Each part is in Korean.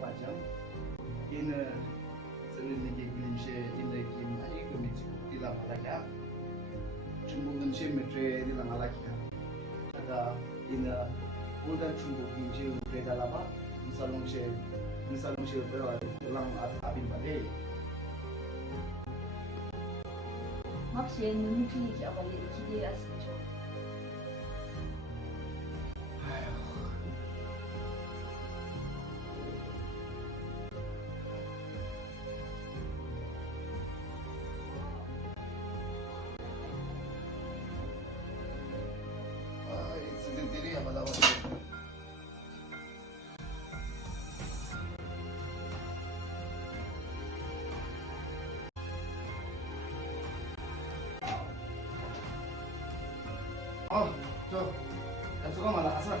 과정 이는 서울리기 글리셰 인레김 아니 그미지 디라 말아야 중국은 셰메트레 디라 말아야 자 이는 모든 중국 인지 데달라바 미살롱셰 베어 랑 아빈 발레 혹시 눈이 잡아야 기대했었죠. Sendiri apa lawan? Oh, 저, 약속한 말 asal.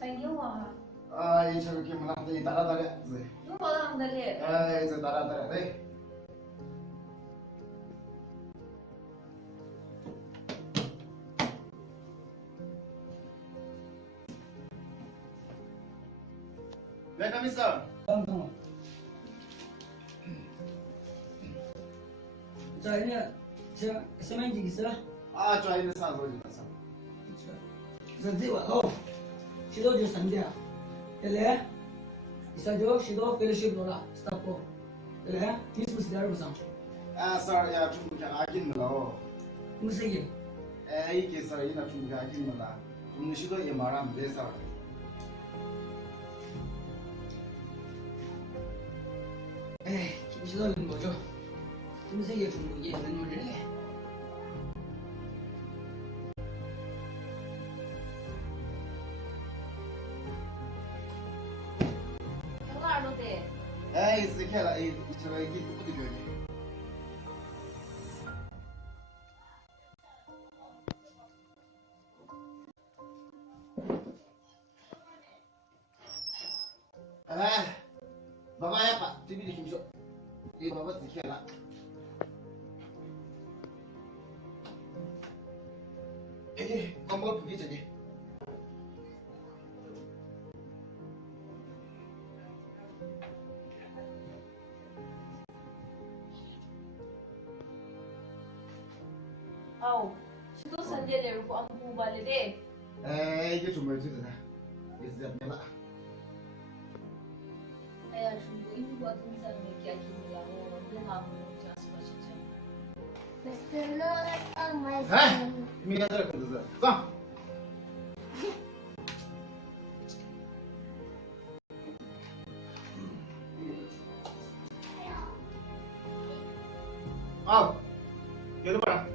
Saya nyawa. Ini 저렇게 말하더니 따라따라. Lu malah dari. 이제 따라따라. 네. 네, 감사합니다. 잠깐만. 자, 이제 제가 세면지 있어? 아, 저 아이는 사서 지났어. 선생님, 시도 좀 산대야. 그래? 이사죠? 시도 펠로십 놀아. 스타포. 그래? 디스부스 대로 상. 아, sorry, 야, 좀 그냥 아낀 거라고. 무슨 게? 이게 sorry, 나 좀 그냥 아낀 거라. 좀 시도 이 말하면 돼, sorry. 에이, 김시도는 뭐죠? 김세계 중국이 있는 문제네. Kenapa deh? 이제 걔라, 저거 이게 누구도 줘야 돼. Bapak ya Pak, TV di Kimso. Ini Bapak sedikit lah. Kamu pergi jadi. Situ saja dari aku ampu balik deh. 이게 좀 뭐지, 나. 이제 내가. Kayak sungguh ini buat tulisan mereka gini lah. Dia nggak mau jelas macam. 이미 가자, 그래서. 자. 여러 번.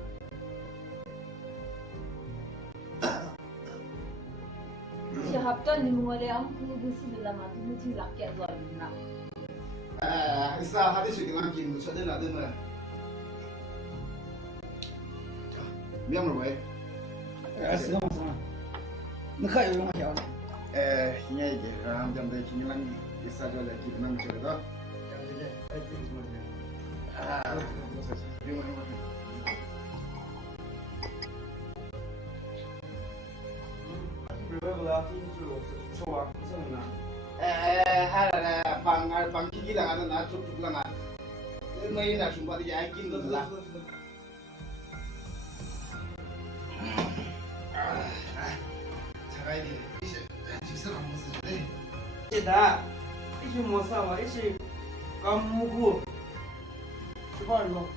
Siapa nih mau ada ampu di sebelah mata mesti rakyat luar biasa. isa hadi shi kan kin so da din ma. Miam ro wai. Asal mana? Nak ayo rumah siapa? Hinya ige ram jam da kin lang isa jo la kin nang chhe da. Bang kiki lang ada na chuk chuk lang may na sumpa di yakin do la. 다 이시 못 사와 이시 까무고 주발로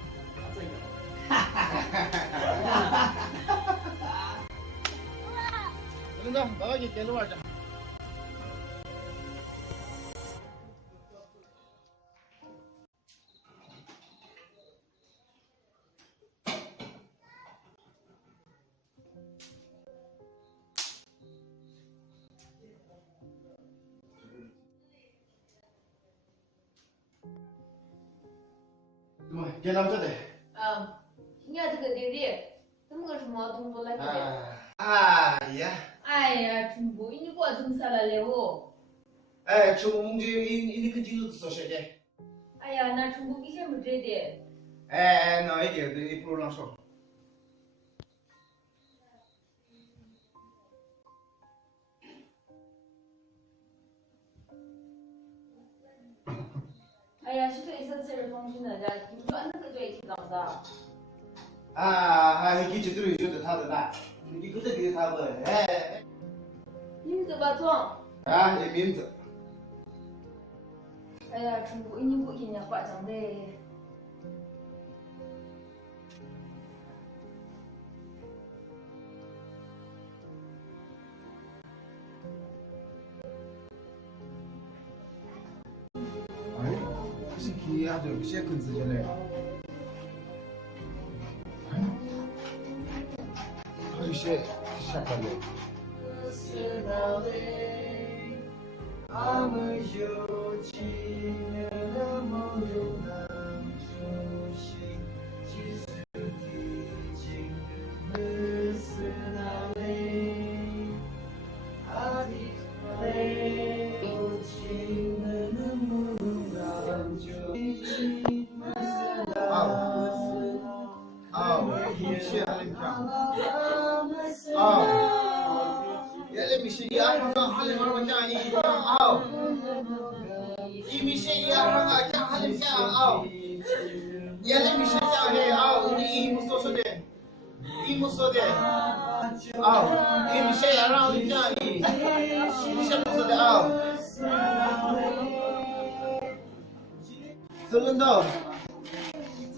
그런가 나가게 깨놓자. 뭐, 개남자대.人家这个弟弟，怎么个什么中国来的？呀。哎呀，中国，你给我整啥了嘞？哦。哎，中国梦就你肯定是做谁的？哎呀，那中国给什么这的？哎，那一点一不让说。哎呀，是这一次这东西呢，你说那个最听到的。你这都有他的啦，你不得给他的，哎。名字吧，总。你名字。哎呀，中国你不给人家夸张的。무슨 기 아주 시작한 쓰잖아요. 아주 시작하네.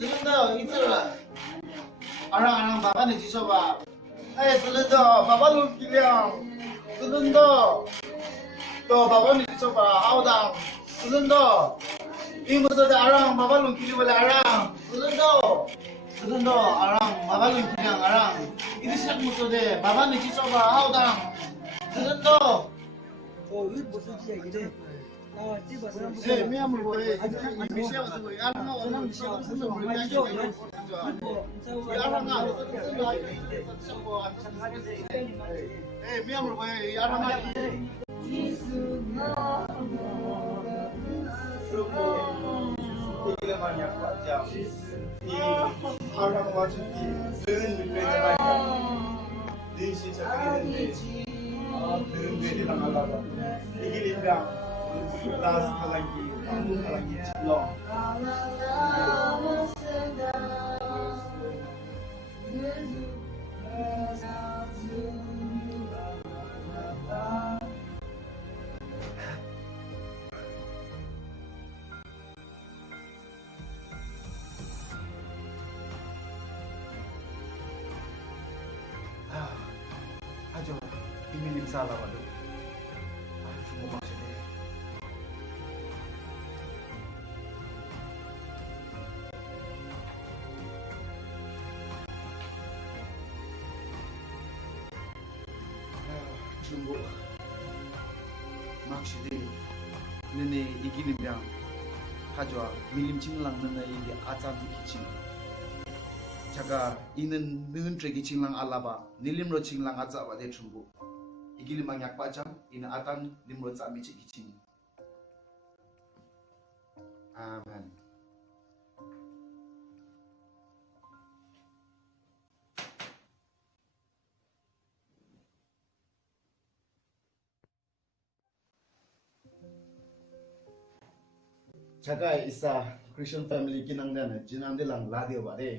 Selendang itu orang-orang bapa ni coba. Selendang bapa lu bilang selendang. Tuh bapa ni coba awdang selendang. Ini maksudnya orang bapa lu kiri boleh orang selendang. Selendang orang bapa lu bilang orang. Ini siapa maksudnya bapa ni coba awdang selendang. Oh, ini musuh dia ini. 미안물 보여. 미시아가 쓰고 야랑아 원하는 미시아가 쓰고 모르겠어. 야랑아 미안물 보여. 야랑아 이게 많이 아프죠. 이 하라고 맞은 는 그래도 네 진짜 그랬는데 는 그래도 나가다 이게 리가 Das lagi, kamu lagi celong. Ajo, ini salah waduh. Semua maksudnya. 중국 막시디 너네 이기는병 가져와 밀림칭랑 너네 이게 아자미 기침 자가 이는 는 트레기 칭랑 알라바 닐림로 칭랑 아자바 대 중국 이기림방 약바장 이는 아단 림로 자미 기침 아멘. 자가 있어 크리스천 패밀리 기능되는 지난데랑 라디오 바래